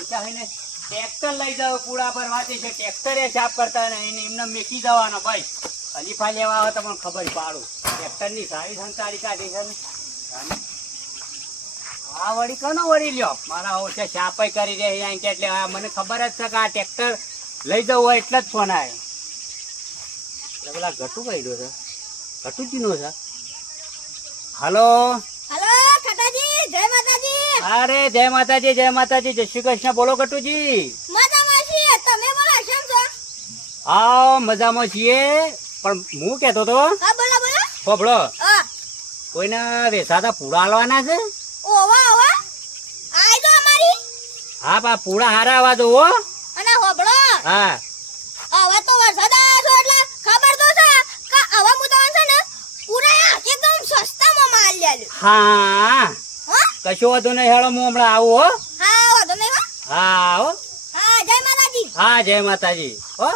ઓછા હોય ને ટ્રેક્ટર લઈ જાવ પૂરા પર વાંચે છે ટ્રેક્ટરે સાફ કરતા નહીં એમને મેકી જવાનો ભાઈ અલીફા લેવા આવે તો પણ ખબર પાડું ટ્રેક્ટરની સારી સંતાડી કાઢી છે ને આ વળી કનો વળી લ્યો મારા ઓછા સાફાઈ કરી દે અહીંયા એટલે મને ખબર જ છે કે આ ટ્રેક્ટર લઈ જવું હોય એટલે જ ફોન આવ્યો એટલે પેલા ઘટુ કઈડો છે ઘટુજીનો છે હલો હેલો ખટાજી જય માતાજી અરે જય માતાજી જય શ્રી કૃષ્ણ બોલો કટુજી મજામાં છીએ તમે બોલો કેમ છો હા મજામાં છીએ પણ હું કેતો તો હા બોલો બોલો પોપડો હા કોઈના વેસાતા પૂરા આલવાના છે ઓવા ઓવા આઈ જો અમારી હા પા પૂરા હારા આવા દો હો અને હોબળો હા હવે તો વરસાદ આવ્યો છો એટલે ખબર તો છે કે હવે હું તમને છે ને પૂરા એકદમ સસ્તામાં માલ લેલું હા હા કશો વાંધો નહીં હેડો હું હમણાં આવું હો હા વાંધો નહીં હો હા હો હા જય માતાજી હા જય માતાજી હો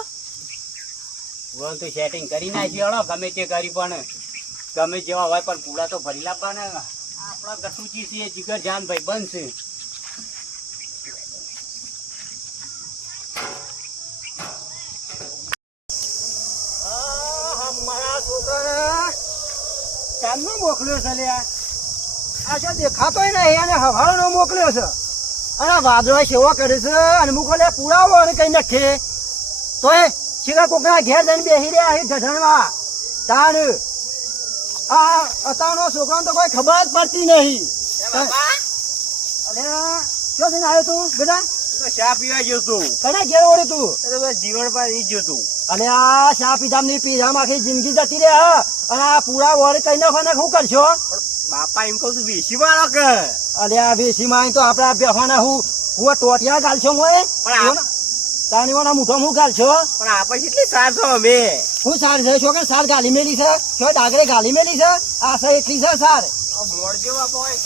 બોલ તું સેટિંગ કરી નાખી હેડો ગમે તે કરી પણ ગમે જેવા હોય પણ પૂરા તો ભરી લાવવાના આપણા ગટુજી છે જીગર જાન ભાઈ બનશે મારા છોકરાને ચાંદનો મોકલ્યો છે લ્યા આ જો દેખાતોય નહીં અને હવાળનો મોકલ્યો છે અને વાદળો સેવો કરે છે અને મૂકો લે પુરાવો અને કઈ નાખે તોય શીખા કોકના ઘેર જઈને બેસી રહ્યા અહીં ઢઢણવા તાણ આ અત્યારનો છોકરાને તો કોઈ ખબર જ પડતી નહીં અરે ક્યાં જઈને આવ્યો તું બેટા ચા પીવા ગયો તું કના ઘેર ઓળે તું જીવન પર ઈ ગયો તું અને આ શા પીધામ ની પીધામ આખી જિંદગી જતી રહે અને આ પૂરા વળ કઈ નાખવાને શું કરશો બાપા એમ કહું છું વેસી વાળો કે અરે આ વેસી માં તો આપડા બેહવાના હું ટોટિયા ગાલશો મોય તાણીવાના મૂઠો હું ગાલશો પણ આપણે કેટલી સાર છો અમે હું સાર છે છો કે સાર ગાલી મેલી છે છો ડાગરે ગાલી મેલી છે આ છે એટલી છે સાર મોડજો બાપા હોય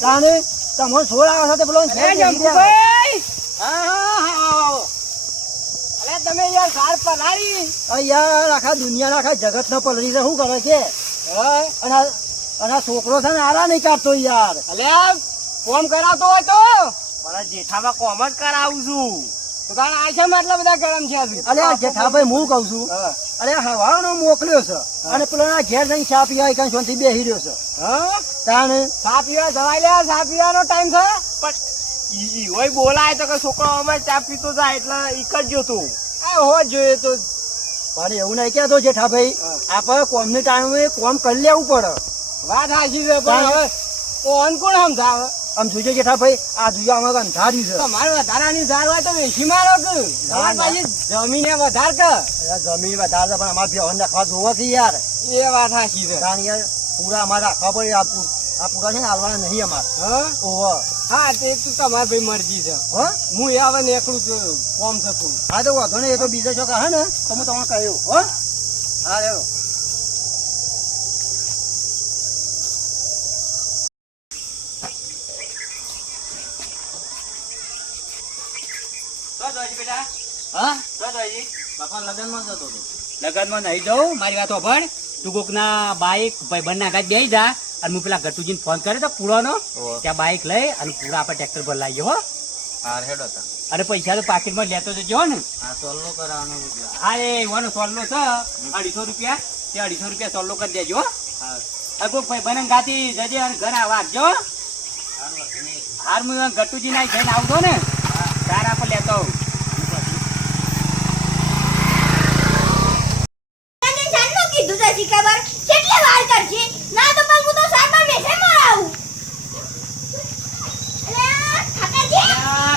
તાને તમને છોડ આવે છે તે પેલો અરે તમે યાર સાર પલાળી યાર આખા દુનિયા આખા જગત ના પલરી છે શું કરે છે અને આ છોકરો છે ને આરા નહીં કાઢતો યાર અલે કોમ કરાવતો હોય તો મારા જેઠામાં કોમ જ કરાવું છું તો તારા આશા આટલા બધા ગરમ છે અલે આ જેઠાભાઈ હું કઉ છું અરે હવાનો મોકલ્યો છે અને પેલો ઘેર જઈને ચા પીવા કઈ શાંતિ બેસી રહ્યો છે હા તાને ચા પીવા જવાય લે ચા પીવાનો ટાઈમ છે પણ ઈ હોય બોલાય તો કે છોકરો અમે ચા પીતો જાય એટલે ઈકડજો તું આ હો જોઈએ તો પણ એવું નહીં કેતો જેઠાભાઈ આપણે કોમ ની ટાઈમે કોમ કરી લેવું પડે વાત સાચી છે પણ હવે કોણ કોણ સમજાવે આમ જોજો જેઠાભાઈ આ જોજો અમારે અંધારી છે તમારે વધારાની સાર હોય તો વેચી મારો કે તમારી પાસે જમીને વધાર કે જમીન વધારે પણ અમારે બેહન રાખવા જોવો કે યાર એ વાત સાચી છે કારણ યાર પૂરા અમારે રાખવા પડે આ પૂરા છે ને હાલવાના નહીં અમારે હા ઓહો હા તે તો તમારી ભાઈ મરજી છે હો હું એ હવે નીકળું છું કોમ શકું હા તો વાંધો નહીં એ તો બીજો છોકરા હે ને તો હું તમને કહ્યું હો હા રેડો લગનમાં નહીં જવું મારી વાત સાંભળ તું કોકના બાઈક ભાઈબંધ ના ગાડી બેસી જા અને હું પેલા ગટુજીને ફોન કર્યો તો પૂરાનો ત્યાં બાઈક લઈ અને પૂરા આપણે ટ્રેક્ટર પર લાવીએ હો અને પૈસા તો પાકીટમાં લેતો જજો ને હા એ એવાનો સોલ્લો છે 250 રૂપિયા તે 250 રૂપિયા સોલ્લો કરી દેજો હા કોઈ ભાઈબંધ ગાતી જજે અને ઘર વાગજો હાર હું ગટુજી ના જઈને આવતો ને તાર આપણે લેતો આવું કીધું છે ખબર કેટલી વાર કરશે ના તો પણ હું તો સાહેબ બેસે મરાવું અરે ખાતાજી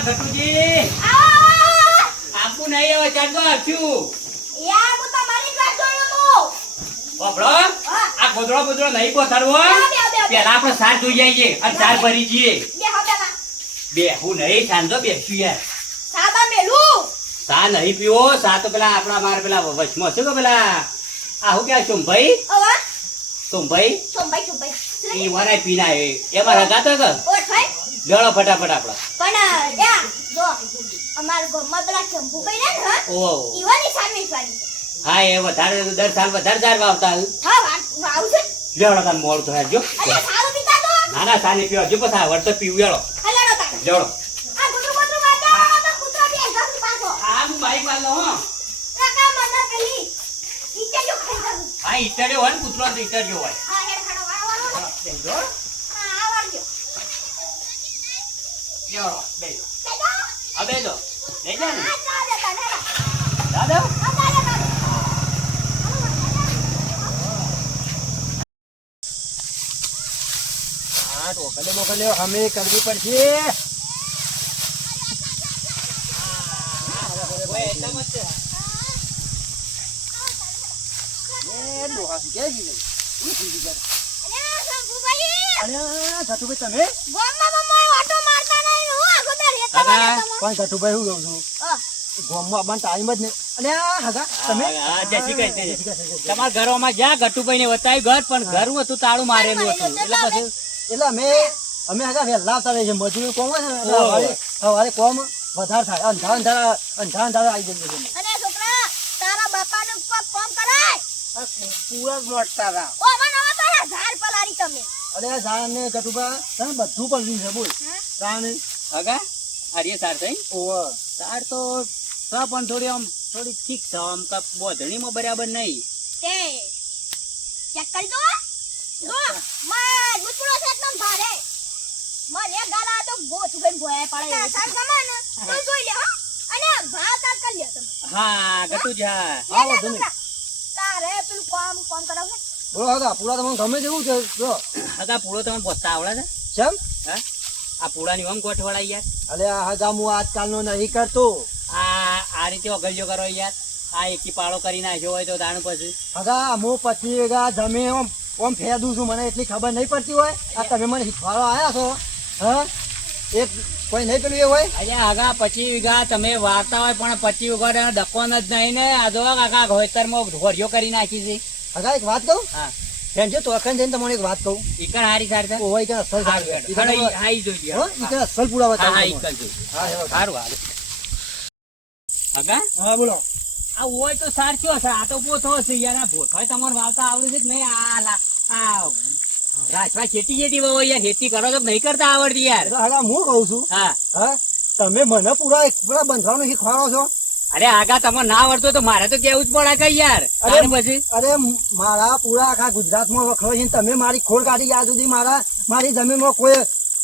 ગટુજી આવો આપું નહીં હવે ચાલતો આપ્યું યાર હું તમારી જ વાત જોયો તો બાપડો આ ગોદડો ગોદડો નહીં પથારવો પેલા આપણે સાર જોઈ આવીએ અને સાર ભરી જઈએ બે હોટેલા બે હું નહીં સાંજો બેસ્યું યાર સાબા મેલું સા નહીં પીવો સા તો પેલા આપણા મારે પેલા વચમાં છે કે પેલા આ હું ક્યાં સોમભાઈ અવા સોમભાઈ સોમભાઈ એ વરાય પીના એમાં રગાતો કે ઓ થાય ગળો ફટાફટ આપડે પણ યા જો અમાર ગામમાં પેલા ચંપુ ભાઈ ને ઓ ઈવાની સર્વિસ વાળી હા એ વધારે દર સાલ વધારે જાર વાવતા હા વાવ છે લેવડો તાર મોડ તો હેજો અરે સારું પીતા તો ના ના સાની પીવા જો પછી વળતો પીવું લેવડો હલાડો તા લેવડો આ ગુડુ ગુડુ મારતા આ ઈતર્યો હોય ને કૂતરો તો ઈતર્યો હોય. હા હેડ ખાડો વાળો હા, બેસો. હા આ વાળજો લ્યો, બેસો. બેજો હા, બેસો. લઈ જા ને. હા ચાલે તને દાદા. હા ચાલે તને હા ટોકલે મોકલે અમે કરવી પડશે ઓય, એટલામાં જ છે. એ ડોહા શું કહે છે? શું થઈ ગયું? અરે શંભુભાઈ અરે જતુભાઈ તમે ગોમમાં મમ્મી ઓટો મારતા નહીં હું આખો દે રેતા કાકા. વાળા તમે પણ જતુભાઈ હું કહું છું હા ગોમમાં આવવાનો ટાઈમ જ નહીં અલે આ હગા તમે હા, જય શ્રી કૃષ્ણ. તમારા ઘરોમાં જ્યાં ગટુભાઈ ને બતાવ્યું ઘર પણ ઘર હતું તાળું મારેલું હતું એટલે પછી એટલે અમે હગા વહેલા આવતા રહીએ મજૂરી કોમ હોય ને એટલે ઓહો. સવારે કોમ વધારે થાય અંધારા આવી જઈએ છીએ. અને છોકરા તારા બાપાને કોક કામ કરાય પૂરા જ મોટતા હતા ઓ મને હવે તારા ઝાડ પલારી તમે અરે જાણ ને કટુબા તમે બધું પણ છે બોલ હા? જાણ હગા આર્ય સાર થઈ ઓવ સાર તો પણ થોડી ઠીક છે આમ કાંક બોધણીમાં બરાબર નહીં. તે ચેક કરી દો જો માં ગુતરો છે એકદમ ભારે મને ગાલા તો બોચ ગઈ ભોય પડે સાર ગમન તો જોઈ લે હો અને ભાવ તાર કરી લે તમે હા ગટુજા. હા વધુ નહીં તારે પેલું કામ કરાવશે બોલો હગા પૂરા તમને ગમે તેવું છે જો હગા પૂળો તમને બોસતા આવડે છે? કેમ હા, આ પૂળાની આમ ગોઠવાડા યાર. અલે આ હગા હું આજકાલનો નહીં કરતો આ રીતે અગલ્યો કરો યાર. આ એકી પાળો કરી નાખ્યો હોય તો દાણ પછી હગા હું 25 વીઘા જમીન ઓમ ફેદું છું મને એટલી ખબર નહીં પડતી હોય આ તમે મને શીખવાડો આયા છો હા એક કોઈ નહીં પેલું એ હોય અલ્યા હગા 25 વીઘા તમે વાર્તા હોય પણ 25 વીઘા દકવાનો જ નહીં ને. આ જો કાકા હોયતરમાં ઘોડિયો કરી નાખી છે. હગા એક વાત કહું હા, ફેંજો તો અખંડ જઈને તમને એક વાત કહું ઈકણ હારી સાર છે. ઓય કે અસલ હારું હેડ. ઈકણ હાલો, હા, ઈ જોઈ લ્યો. હો ઈકણ અસલ પૂરા હા, હા, બતાવો ઈકણ જોઈ. હા હેલો હારું, હારું. હગા હા બોલો આ હોય તો સાર કયો છે? આ તો પોથો છે યાર. આ ભોથો તમારે વાવતા આવડે છે કે નહીં? આ રાજભા ખેતી વાવો યાર. ખેતી કરો તો નહીં કરતા આવડતી યાર. એટલે હગા હું કહું છું હા, હા તમે મને પૂરા બંધવાનું શીખવાડો છો અરે આગા તમને ના આવડતો તો મારે તો કેવું જ પડે કઈ યાર. અરે, તારે પછી અરે મારા પૂરા આખા ગુજરાતમાં વખરો છે ને તમે મારી ખોળ કાઢી આજ સુધી મારી જમીનમાં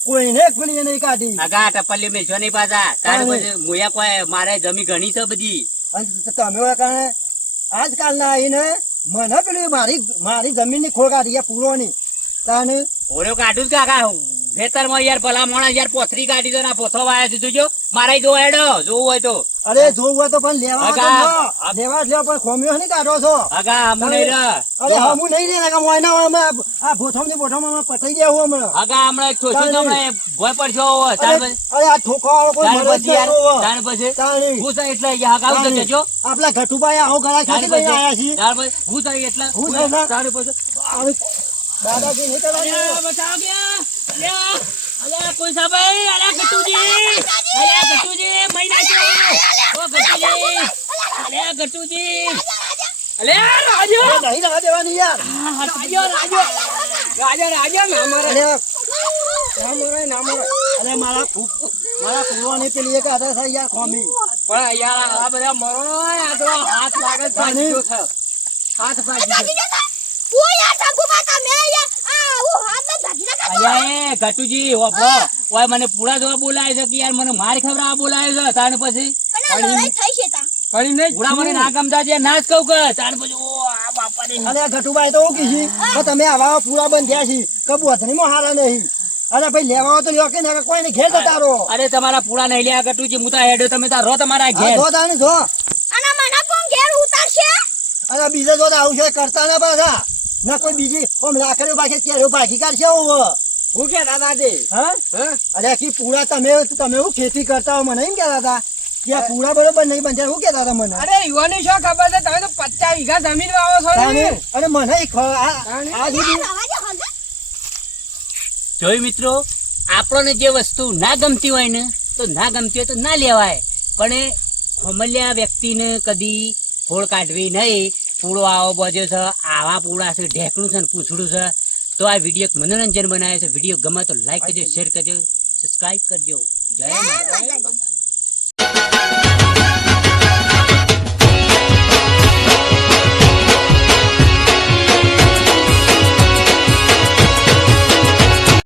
કોઈને એક પેલી નહીં કાઢી આગા ટપલીઓ મેચો નહીં પાછા. તારે હા, પછી મુયા કોઈ મારે જમી ઘણી છે બધી. અને તમે ઓલા કારણે આજકાલના આવીને મને પેલી મારી જમીનની ખોળ કાઢી ગયા પૂરોની તાને ઓરો કાઢું જ કાકા ખેતરમાં યાર ભલા માણસ યાર પોથરી કાઢી દો ને આ પોથો વાયા છે જો. મારે જો હેડો જોવું હોય તો. અરે જોવું હોય તો પણ લેવા હગા. લેવા જ લેવા પણ ખોમ્યો નહીં કાઢો છો આગા હમું નહીં રહે. અરે હમું નહીં રે આ ભોથમની બોઠમમાં પતાઈ ગયા હું હમણાં આગા હમણાં ઠોસ્યું તો હમણાં ભોય પડશો હવે. તાર પછી અરે આ ઠોકવા વાળો કોઈ તાર મળે જ પછી યાર નહીં હવે. તાર પછી તાણી. હું થાય એટલે યાર આગા આવું તો કહેજો. આપલા ઘટુભાઈ આવો ગળા તાર ખાતી લઈને આયા પછી છીએ તાર પછી હું થાય એટલે હું થાય ના. તાર પછી આવી દાદાજી નહીં કરવાની. અલ્યા, બચાવ ગયા. અલ્યા, અલ્યા, કોઈસાભાઈ, અલ્યા, ગટુજી. અલ્યા, ગટુજી, મહિના છે. ઓ, ગટુજી. અલ્યા, ગટુજી. અલ્યા, રાજો. અરે નહીં રહેવા દેવાની યાર હા, રાજો, રાજો. રાજો, રાજો, ના મારે. અરે ના મરાય ના મરાય અરે મારા કુવાની પેલી એક આદા થાય યાર ખોમી પણ યાર, આ બધા મરો, આ તો હાથ લાગે છે, ભાગી ગયો છે. હાથ ભાગી ગયો. હું યાર શંભુભા તમે યાર આ હું હાથ ન ભાગી ના કાઢો અલ્યા, એ ગટુજી, હોભળો. ઓય મને પૂરા જોવા બોલાય છે કે યાર મને માર ખવડાવવા બોલાય છે. તાણ પછી પણ આ લડાઈ થઈ છે તા કરી નહીં પૂરા મને ના ગમતા છે ના જ કહું કે તાણ પછી ઓ આ બાપા ને અરે ઘટુભાઈ તો હું કીધી તો તમે આવા પૂરા બંધ થયા છી કે બોધણીમાં હારા નહીં અરે ભાઈ લેવા આવો તો લ્યો કે ના કોઈ ને ઘેર જતા રહો અરે તમારા પૂરા નહીં લ્યા ગટુજી હું તો હેડ્યો તમે તાર રહો તમારા ઘેર. જો તાને જો અને મને કોણ ઘેર ઉતારશે અને બીજા જો આવશે કરતા ના પાછા ના કોઈ બીજી ઓમ લાકડીઓ પાછી કેરીઓ ભાગી કાઢશે હું કે દાદા દે હા અરે કી પૂરા તમે હું ખેતી કરતા હો મને એમ કહેતા હતા કે આ પૂરા બરોબર નહીં બનશે હું કહેતા હતા મને અરે યુવાની શું ખબર છે તમે તો 50 વીઘા જમીન વાવો છો ને અને મને આ સુધી અવાજ હંગા જોયું મિત્રો, આપણને જે વસ્તુ ના ગમતી હોય ને તો ના ગમતી હોય તો ના લેવાય, પણ એ હમલ્યા વ્યક્તિને કદી ફોડ કાઢવી નહીં. પૂળો આવો બજ્યો છે, આવા પૂળા છે, ઢેકણું છે ને પૂછડું છે. તો આ વિડીયો એક મનોરંજન બનાવે છે. વિડીયો ગમે તો લાઈક કરજો, શેર કરજો, સબસ્ક્રાઇબ કરજો. જય માતા. માતાજી